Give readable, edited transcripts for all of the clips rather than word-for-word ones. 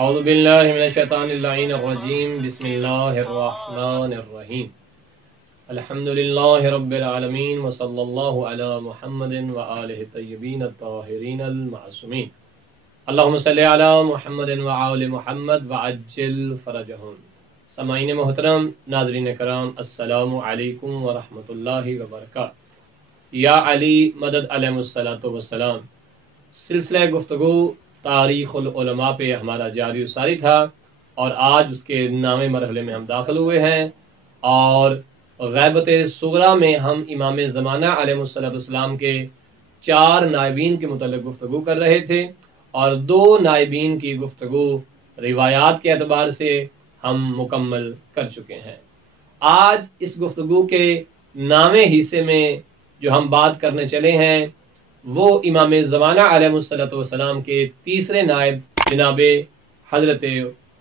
اعوذ باللہ من الشیطان اللعین الرجیم بسم اللہ الرحمن الرحیم الحمدللہ رب العالمین وصلی اللہ علی محمد وآلہ الطیبین الطاہرین المعصومین اللہم صلی علی محمد وآل محمد وعجل فرجہم۔ سامعین محترم، ناظرین کرام، السلام علیکم ورحمۃ اللہ وبرکاتہ۔ یا علی مدد علیہ الصلاۃ والسلام سلسلہ گفتگو تاریخ العلماء پہ ہمارا جاری و ساری تھا، اور آج اس کے نامے مرحلے میں ہم داخل ہوئے ہیں، اور غیبت صغریٰ میں ہم امام زمانہ علیہ السلام کے 4 نائبین کے متعلق گفتگو کر رہے تھے، اور 2 نائبین کی گفتگو روایات کے اعتبار سے ہم مکمل کر چکے ہیں۔ آج اس گفتگو کے نامے حصے میں جو ہم بات کرنے چلے ہیں وہ امام زمانہ علیہ السلام کے تیسرے نائب جناب حضرت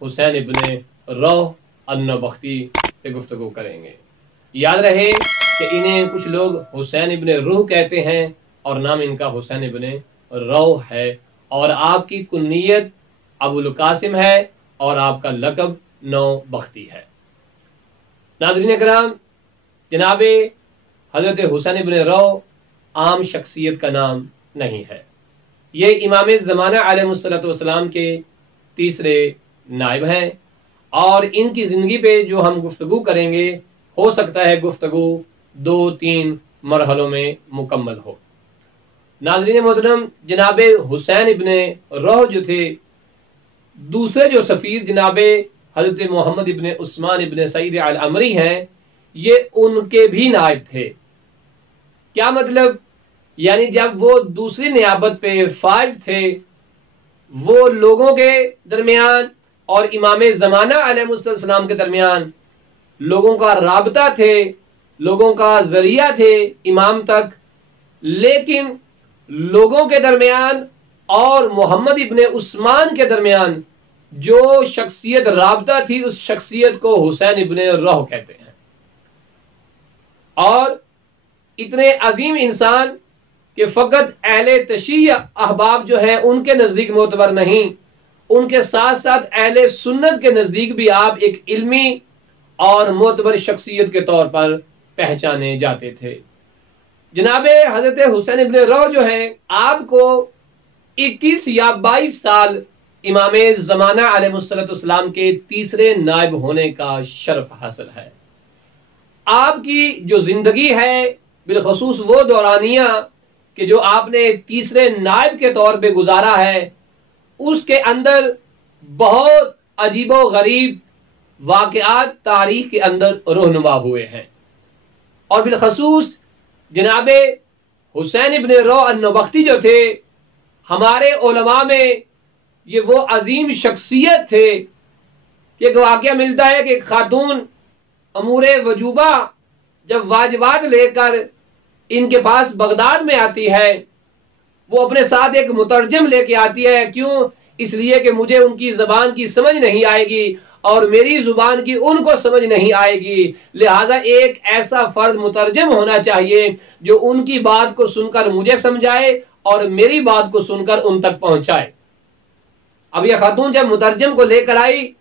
حسین ابن روح النوبختی پہ گفتگو کریں گے۔ یاد رہے کہ انہیں کچھ لوگ حسین ابن روح کہتے ہیں، اور نام ان کا حسین ابن روح ہے، اور آپ کی کنیت ابو القاسم ہے، اور آپ کا لقب نوبختی ہے۔ ناظرین کرام، جناب حضرت حسین ابن روح عام شخصیت کا نام نہیں ہے، یہ امام زمانہ علیہ السلام کے تیسرے نائب ہیں، اور ان کی زندگی پہ جو ہم گفتگو کریں گے ہو سکتا ہے گفتگو 2-3 مرحلوں میں مکمل ہو۔ ناظرین محترم، جناب حسین ابن روح جو تھے، دوسرے جو سفیر جناب حضرت محمد ابن عثمان ابن سعید العمری ہیں، یہ ان کے بھی نائب تھے۔ کیا مطلب؟ یعنی جب وہ دوسری نیابت پہ فائز تھے، وہ لوگوں کے درمیان اور امام زمانہ علیہ السلام کے درمیان لوگوں کا رابطہ تھے، لوگوں کا ذریعہ تھے امام تک، لیکن لوگوں کے درمیان اور محمد ابن عثمان کے درمیان جو شخصیت رابطہ تھی، اس شخصیت کو حسین ابن روح کہتے ہیں۔ اور اتنے عظیم انسان کہ فقط اہل تشیع احباب جو ہیں ان کے نزدیک معتبر نہیں، ان کے ساتھ ساتھ اہل سنت کے نزدیک بھی آپ ایک علمی اور معتبر شخصیت کے طور پر پہچانے جاتے تھے۔ جناب حضرت حسین ابن روح جو ہیں، آپ کو 21 یا 22 سال امام زمانہ علیہ السلام کے تیسرے نائب ہونے کا شرف حاصل ہے۔ آپ کی جو زندگی ہے، بالخصوص وہ دورانیہ کہ جو آپ نے تیسرے نائب کے طور پہ گزارا ہے، اس کے اندر بہت عجیب و غریب واقعات تاریخ کے اندر رونما ہوئے ہیں، اور بالخصوص جناب حسین ابن روح النوبختی جو تھے، ہمارے علماء میں یہ وہ عظیم شخصیت تھے کہ ایک واقعہ ملتا ہے کہ ایک خاتون امور وجوبہ جب واجبات لے کر ان کے پاس بغداد میں آتی ہے، وہ اپنے ساتھ ایک مترجم لے کے آتی ہے۔ کیوں؟ اس لیے کہ مجھے ان کی زبان کی سمجھ نہیں آئے گی، اور میری زبان کی ان کو سمجھ نہیں آئے گی، لہٰذا ایک ایسا فرد مترجم ہونا چاہیے جو ان کی بات کو سن کر مجھے سمجھائے اور میری بات کو سن کر ان تک پہنچائے۔ اب یہ خاتون جب مترجم کو لے کر آئی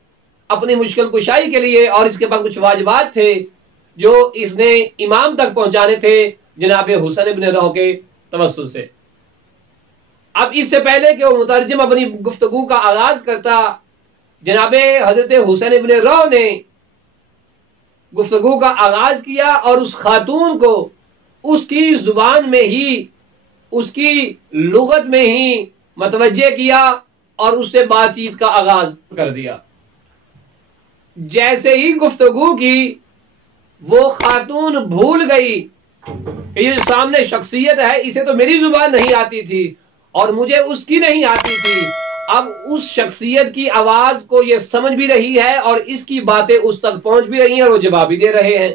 اپنی مشکل کشائی کے لیے، اور اس کے پاس کچھ واجبات تھے جو اس نے امام تک پہنچانے تھے جناب حسین ابن روح کے توسط سے۔ اب اس سے پہلے کہ وہ مترجم اپنی گفتگو کا آغاز کرتا، جناب حضرت حسین ابن روح نے گفتگو کا آغاز کیا، اور اس خاتون کو اس کی زبان میں ہی، اس کی لغت میں ہی متوجہ کیا، اور اس سے بات چیت کا آغاز کر دیا۔ جیسے ہی گفتگو کی، وہ خاتون بھول گئی کہ یہ سامنے شخصیت ہے، اسے تو میری زبان نہیں آتی تھی اور مجھے اس کی نہیں آتی تھی۔ اب اس شخصیت کی آواز کو یہ سمجھ بھی رہی ہے، اور اس کی باتیں اس تک پہنچ بھی رہی ہیں، اور وہ جواب بھی دے رہے ہیں۔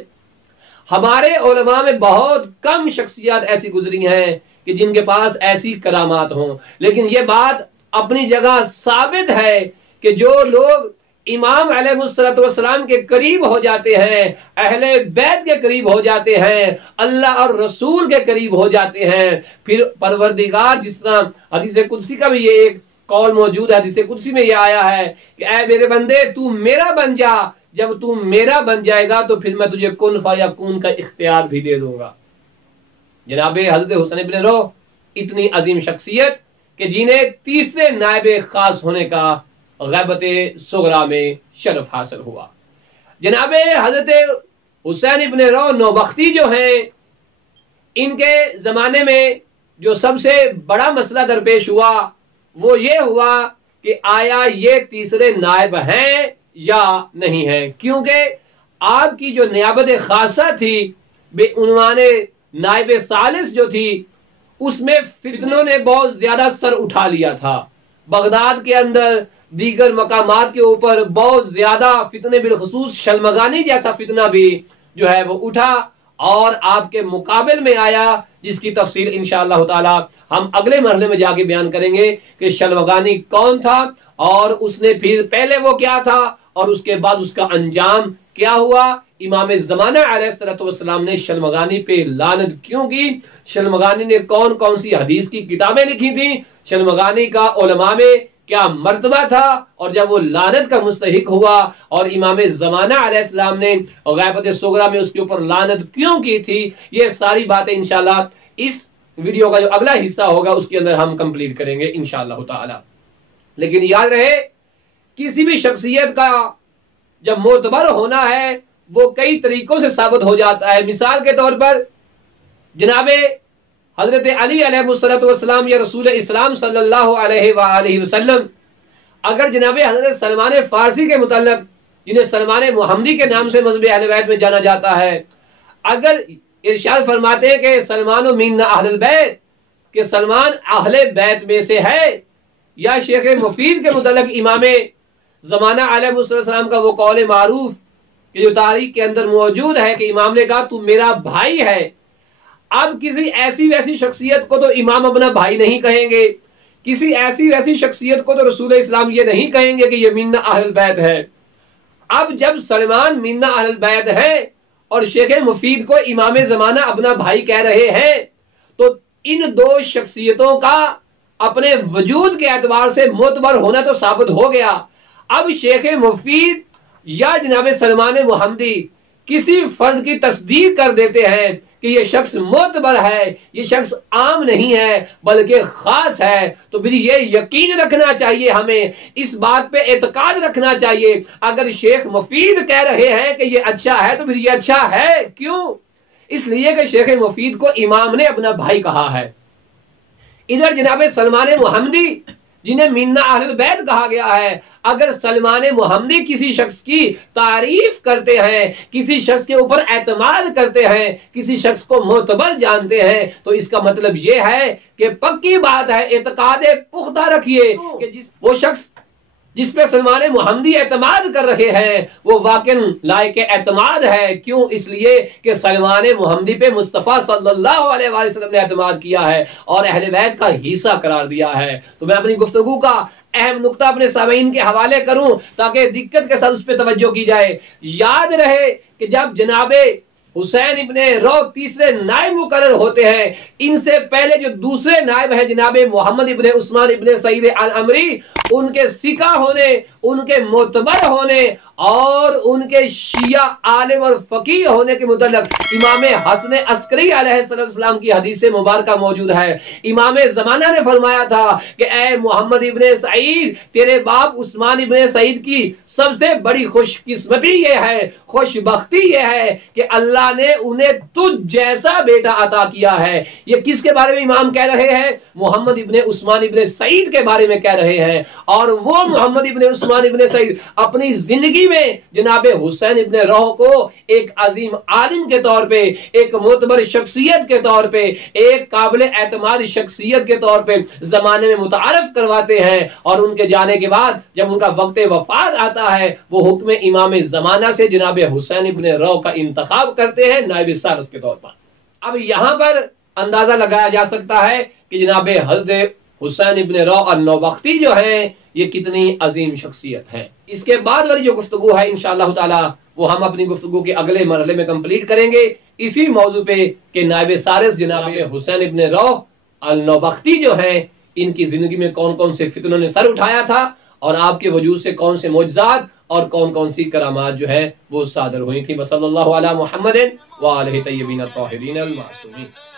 ہمارے علماء میں بہت کم شخصیات ایسی گزری ہیں کہ جن کے پاس ایسی کرامات ہوں، لیکن یہ بات اپنی جگہ ثابت ہے کہ جو لوگ امام علیہ السلام کے قریب ہو جاتے ہیں، اہل بیت کے قریب ہو جاتے ہیں، اللہ اور رسول کے قریب ہو جاتے ہیں، پھر پروردگار، جس طرح حدیث قدسی کا بھی یہ ایک قول موجود ہے، حدیث قدسی میں یہ آیا ہے کہ اے میرے بندے تو میرا بن جا، جب تو میرا بن جائے گا تو پھر میں تجھے کن فیکون کا اختیار بھی دے دوں گا۔ جناب حضرت حسین ابن روح اتنی عظیم شخصیت کہ جنہیں تیسرے نائب خاص ہونے کا غیبت صغرا میں شرف حاصل ہوا۔ جناب حضرت حسین ابن روح نوبختی جو ہیں، ان کے زمانے میں جو سب سے بڑا مسئلہ درپیش ہوا وہ یہ ہوا کہ آیا یہ تیسرے نائب ہیں یا نہیں ہیں، کیونکہ آپ کی جو نیابت خاصہ تھی بے عنوان نائب ثالث جو تھی، اس میں فتنوں نے بہت زیادہ سر اٹھا لیا تھا۔ بغداد کے اندر دیگر مقامات کے اوپر بہت زیادہ فتنے، بالخصوص شلمغانی جیسا فتنہ بھی جو ہے وہ اٹھا اور آپ کے مقابل میں آیا، جس کی تفصیل انشاءاللہ تعالی ہم اگلے مرحلے میں جا کے بیان کریں گے کہ شلمغانی کون تھا اور اس نے پھر پہلے وہ کیا تھا اور اس کے بعد اس کا انجام کیا ہوا۔ امام زمانہ علیہ السلام نے شلمغانی پہ لعنت کیوں کی، شلمغانی نے کون کون سی حدیث کی کتابیں لکھی تھیں، شلمغانی کا علماء میں کیا مرتبہ تھا، اور جب وہ لعنت کا مستحق ہوا اور امام زمانہ علیہ السلام نے غیبت صغرا میں اس کے اوپر لعنت کیوں کی تھی، یہ ساری باتیں انشاءاللہ اس ویڈیو کا جو اگلا حصہ ہوگا اس کے اندر ہم کمپلیٹ کریں گے انشاءاللہ تعالی۔ لیکن یاد رہے کسی بھی شخصیت کا جب معتبر ہونا ہے وہ کئی طریقوں سے ثابت ہو جاتا ہے۔ مثال کے طور پر جناب حضرت علی علیہ السلام یا رسول اسلام صلی اللہ علیہ وآلہ وسلم، اگر جناب حضرت سلمان فارسی کے متعلق، جنہیں سلمان محمدی کے نام سے مذہب اہل بیت میں جانا جاتا ہے، اگر ارشاد فرماتے ہیں کہ سلمان منا اہل البیت، کہ سلمان اہل بیت میں سے ہے، یا شیخ مفید کے متعلق امام زمانہ علیہ السلام کا وہ قول معروف کہ جو تاریخ کے اندر موجود ہے کہ امام نے کہا تو میرا بھائی ہے۔ اب کسی ایسی ویسی شخصیت کو تو امام اپنا بھائی نہیں کہیں گے، کسی ایسی ویسی شخصیت کو تو رسول اسلام یہ نہیں کہیں گے کہ یہ منا اہل بیت ہے۔ اب جب سلمان منا اہل بیت ہے اور شیخ مفید کو امام زمانہ اپنا بھائی کہہ رہے ہیں، تو ان دو شخصیتوں کا اپنے وجود کے اعتبار سے معتبر ہونا تو ثابت ہو گیا۔ اب شیخ مفید یا جناب سلمان محمدی کسی فرد کی تصدیق کر دیتے ہیں کہ یہ شخص معتبر ہے، یہ شخص عام نہیں ہے بلکہ خاص ہے، تو پھر یہ یقین رکھنا چاہیے، ہمیں اس بات پہ اعتقاد رکھنا چاہیے اگر شیخ مفید کہہ رہے ہیں کہ یہ اچھا ہے تو پھر یہ اچھا ہے۔ کیوں؟ اس لیے کہ شیخ مفید کو امام نے اپنا بھائی کہا ہے۔ ادھر جناب سلمان محمدی جنہیں منا اہل بیت کہا گیا ہے، اگر سلمان محمدی کسی شخص کی تعریف کرتے ہیں، کسی شخص کے اوپر اعتماد کرتے ہیں، کسی شخص کو معتبر جانتے ہیں، تو اس کا مطلب یہ ہے کہ پکی بات ہے، اعتقاد پختہ رکھیے کہ وہ شخص جس پہ سلمان محمدی اعتماد کر رہے ہیں وہ واقعاً لائق اعتماد ہے۔ کیوں؟ اس لیے کہ سلمان محمدی پہ مصطفیٰ صلی اللہ علیہ وآلہ وسلم نے اعتماد کیا ہے اور اہل بیت کا حصہ قرار دیا ہے۔ تو میں اپنی گفتگو کا اہم نقطہ اپنے سامعین کے حوالے کروں تاکہ دقت کے ساتھ اس پہ توجہ کی جائے۔ یاد رہے کہ جب جناب حسین ابن روح تیسرے نائب مقرر ہوتے ہیں، ان سے پہلے جو دوسرے نائب ہیں جناب محمد ابن عثمان ابن سعید العمری، ان کے سکہ ہونے، ان کے معتبر ہونے اور ان کے شیعہ عالم اور فقیہ ہونے کے متعلق امام حسن عسکری علیہ السلام کی حدیث مبارکہ موجود ہے۔ امام زمانہ نے فرمایا تھا کہ اے محمد ابن سعید، تیرے باپ عثمان ابن سعید کی سب سے بڑی خوش قسمتی یہ ہے، خوش بختی یہ ہے کہ اللہ نے انہیں تجھ جیسا بیٹا عطا کیا ہے۔ یہ کس کے بارے میں امام کہہ رہے ہیں؟ محمد ابن عثمان ابن سعید کے بارے میں کہہ رہے ہیں، اور وہ محمد ابن عثمان ابن سعید اپنی زندگی میں جناب حسین ابن روح کو ایک عظیم عالم کے طور پہ، ایک معتبر شخصیت کے طور پہ، ایک قابل اعتماد شخصیت کے طور پہ زمانے میں متعارف کرواتے ہیں، اور ان کے جانے کے بعد جب ان کا وقت وفات آتا ہے وہ حکم امام زمانہ سے جناب حسین ابن روح کا انتخاب کرتے ہیں نائب ثالث کے طور پر۔ اب یہاں پر اندازہ لگایا جا سکتا ہے کہ جناب حضرت حسین ابن روح اور نوبختی جو ہیں یہ کتنی عظیم شخصیت ہے۔ اس کے بعد والی جو گفتگو ہے انشاءاللہ تعالی وہ ہم اپنی گفتگو کے اگلے مرحلے میں کمپلیٹ کریں گے اسی موضوع پہ کہ نائب ثالث جناب حسین ابن روح النوبختی جو ہیں ان کی زندگی میں کون کون سے فتنوں نے سر اٹھایا تھا اور آپ کے وجود سے کون سے معجزات اور کون کون سی کرامات جو ہے وہ صادر ہوئی تھی۔ صلی اللہ علی محمد وآلہ طیبین الطاہرین المعصومین۔